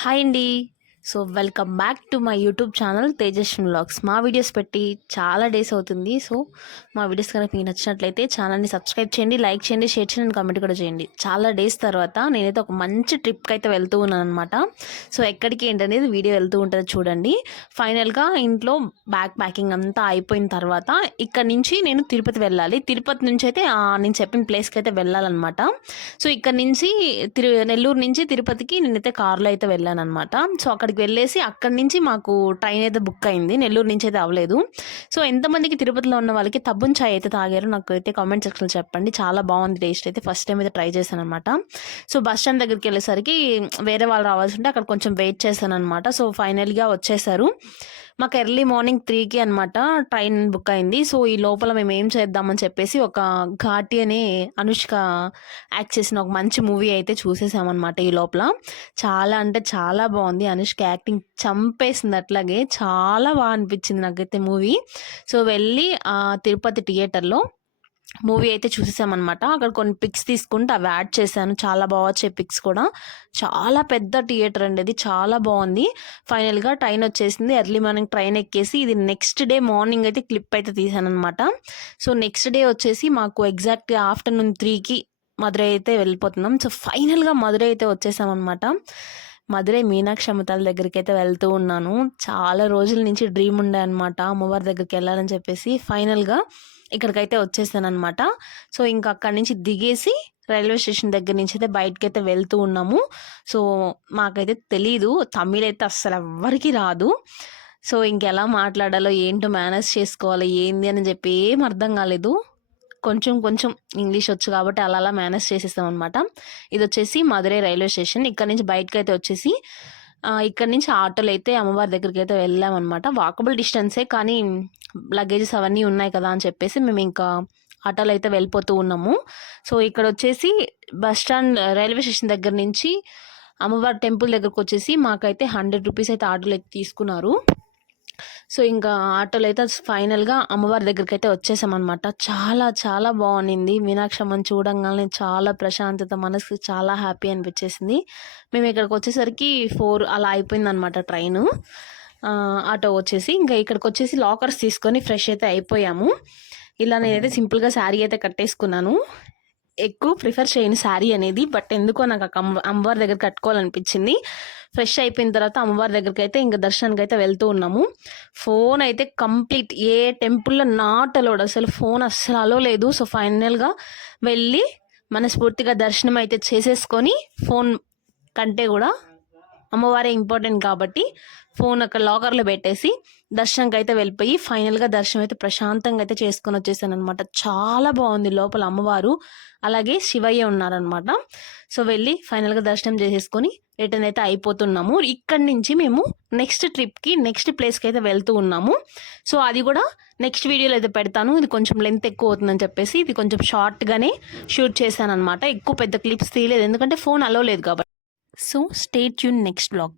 Hi అండి. So, welcome back to my YouTube channel Tejaswini vlogs. మా videos పెట్టి చాలా డేస్ అవుతుంది. సో, మా వీడియోస్ కనుక మీకు నచ్చినట్లయితే ఛానల్ని సబ్స్క్రైబ్ చేయండి, లైక్ చేయండి, షేర్ చేయండి, కామెంట్ కూడా చేయండి. చాలా డేస్ తర్వాత నేనైతే ఒక మంచి ట్రిప్కి అయితే వెళ్తూ ఉన్నాను అనమాట. సో, ఎక్కడికి ఏంటనేది వీడియో వెళ్తూ ఉంటుంది చూడండి. ఫైనల్గా ఇంట్లో బ్యాగ్ ప్యాకింగ్ అంతా అయిపోయిన తర్వాత ఇక్కడ నుంచి నేను తిరుపతి వెళ్ళాలి. తిరుపతి నుంచి అయితే నేను చెప్పిన ప్లేస్కి అయితే వెళ్ళాలన్నమాట. సో, ఇక్కడ నుంచి నెల్లూరు నుంచి తిరుపతికి నేనైతే కార్లో అయితే వెళ్ళాను అనమాట. సో, అక్కడికి వెళ్ళేసి అక్కడి నుంచి మాకు ట్రైన్ అయితే బుక్ అయింది. నెల్లూరు నుంచి అయితే అవ్వలేదు. సో, ఎంతమందికి తిరుపతిలో ఉన్న వాళ్ళకి తబ్బున్ చాయ్ అయితే తాగారు నాకు అయితే కామెంట్ సెక్షన్లో చెప్పండి. చాలా బాగుంది టేస్ట్ అయితే. ఫస్ట్ టైం అయితే ట్రై చేశాను అనమాట. సో, బస్ స్టాండ్ దగ్గరికి వెళ్ళేసరికి వేరే వాళ్ళు రావాల్సి ఉంటే అక్కడ కొంచెం వెయిట్ చేశాను అనమాట. సో, ఫైనల్గా వచ్చేసారు. మాకు ఎర్లీ మార్నింగ్ 3కి అనమాట ట్రైన్ బుక్ అయింది. సో, ఈ లోపల మేము ఏం చేద్దామని చెప్పేసి ఒక ఘాటి అనే అనుష్క యాక్ట్ చేసిన ఒక మంచి మూవీ అయితే చూసేసామన్నమాట ఈ లోపల. చాలా అంటే చాలా బాగుంది. అనుష్క యాక్టింగ్ చంపేసింది. అట్లాగే చాలా బాగా అనిపించింది నాకైతే మూవీ. సో, వెళ్ళి తిరుపతి థియేటర్లో మూవీ అయితే చూసేసామన్నమాట. అక్కడ కొన్ని పిక్స్ తీసుకుంటే అవి యాడ్ చేశాను. చాలా బాగా వచ్చే పిక్స్ కూడా. చాలా పెద్ద థియేటర్ అండి అది. చాలా బాగుంది. ఫైనల్గా ట్రైన్ వచ్చేసింది. ఎర్లీ మార్నింగ్ ట్రైన్ ఎక్కేసి ఇది నెక్స్ట్ డే మార్నింగ్ అయితే క్లిప్ అయితే తీసాను అనమాట. సో, నెక్స్ట్ డే వచ్చేసి మాకు ఎగ్జాక్ట్గా ఆఫ్టర్నూన్ 3కి మధురై అయితే వెళ్ళిపోతున్నాం. సో, ఫైనల్గా మధురై అయితే వచ్చేసామన్నమాట. మధురై మీనాక్షి అమ్మతల దగ్గరికి అయితే వెళ్తూ ఉన్నాను. చాలా రోజుల నుంచి డ్రీమ్ ఉండే అనమాట అమ్మవారి దగ్గరికి వెళ్ళాలని చెప్పేసి. ఫైనల్గా ఇక్కడికైతే వచ్చేసాను అనమాట. సో, ఇంకా అక్కడి నుంచి దిగేసి రైల్వే స్టేషన్ దగ్గర నుంచి అయితే బయటకైతే వెళ్తూ ఉన్నాము. సో, మాకైతే తెలీదు తమిళ్ అయితే అస్సలు ఎవ్వరికి రాదు. సో, ఇంకెలా మాట్లాడాలో ఏంటో మేనేజ్ చేసుకోవాలి ఏంది అని చెప్పి ఏం అర్థం కాలేదు. కొంచెం కొంచెం ఇంగ్లీష్ వచ్చు కాబట్టి అలా అలా మేనేజ్ చేసేస్తాం అనమాట. ఇది వచ్చేసి మధురై రైల్వే స్టేషన్. ఇక్కడ నుంచి బయటకైతే వచ్చేసి ఇక్కడ నుంచి ఆటోలు అయితే అమ్మవారి దగ్గరికి అయితే వెళ్ళామన్నమాట. వాకబుల్ డిస్టెన్సే కానీ లగేజెస్ అవన్నీ ఉన్నాయి కదా అని చెప్పేసి మేము ఇంకా ఆటోలో అయితే వెళ్ళిపోతూ ఉన్నాము. సో, ఇక్కడ వచ్చేసి బస్ స్టాండ్ రైల్వే స్టేషన్ దగ్గర నుంచి అమ్మవారి టెంపుల్ దగ్గరకు వచ్చేసి మాకైతే 100 రూపీస్ అయితే ఆటోలు అయితే తీసుకున్నారు. సో, ఇంకా ఆటోలో అయితే ఫైనల్గా అమ్మవారి దగ్గరికి అయితే వచ్చేసామన్నమాట. చాలా చాలా బాగుంది. మీనాక్షి అమ్మని చూడంగానే చాలా ప్రశాంతత, మనసుకి చాలా హ్యాపీ అనిపించేసింది. మేము ఇక్కడికి వచ్చేసరికి 4 అలా అయిపోయిందనమాట ట్రైను. ఆటో వచ్చేసి ఇంకా ఇక్కడికి వచ్చేసి లాకర్స్ తీసుకొని ఫ్రెష్ అయితే అయిపోయాము. ఇలా నేనైతే సింపుల్గా శారీ అయితే కట్టేసుకున్నాను. ఎక్కువ ప్రిఫర్ చేయను శారీ అనేది. బట్ ఎందుకో నాకు అమ్మవారి దగ్గర కట్టుకోవాలనిపించింది. ఫ్రెష్ అయిపోయిన తర్వాత అమ్మవారి దగ్గరికి అయితే ఇంకా దర్శనానికి అయితే వెళ్తూ ఉన్నాము. ఫోన్ అయితే కంప్లీట్ ఏ టెంపుల్లో నాట్ అలౌడ్. అసలు ఫోన్ అస్సలు అలో లేదు. సో, ఫైనల్గా వెళ్ళి మనస్ఫూర్తిగా దర్శనం అయితే చేసేసుకొని ఫోన్ కంటే కూడా అమ్మవారే ఇంపార్టెంట్ కాబట్టి ఫోన్ అక్కడ లాకర్లో పెట్టేసి దర్శనంకి అయితే వెళ్ళిపోయి ఫైనల్గా దర్శనం అయితే ప్రశాంతంగా అయితే చేసుకొని వచ్చేసాను అనమాట. చాలా బాగుంది లోపల అమ్మవారు, అలాగే శివయ్య ఉన్నారనమాట. సో, వెళ్ళి ఫైనల్గా దర్శనం చేసేసుకొని రిటర్న్ అయితే అయిపోతున్నాము. ఇక్కడి నుంచి మేము నెక్స్ట్ ట్రిప్కి నెక్స్ట్ ప్లేస్కి అయితే వెళ్తూ ఉన్నాము. సో, అది కూడా నెక్స్ట్ వీడియోలో అయితే పెడతాను. ఇది కొంచెం లెంత్ ఎక్కువ అవుతుందని చెప్పేసి ఇది కొంచెం షార్ట్గానే షూట్ చేశాను అనమాట. ఎక్కువ పెద్ద క్లిప్స్ తీయలేదు ఎందుకంటే ఫోన్ అలో లేదు కాబట్టి. So, stay tune next vlog.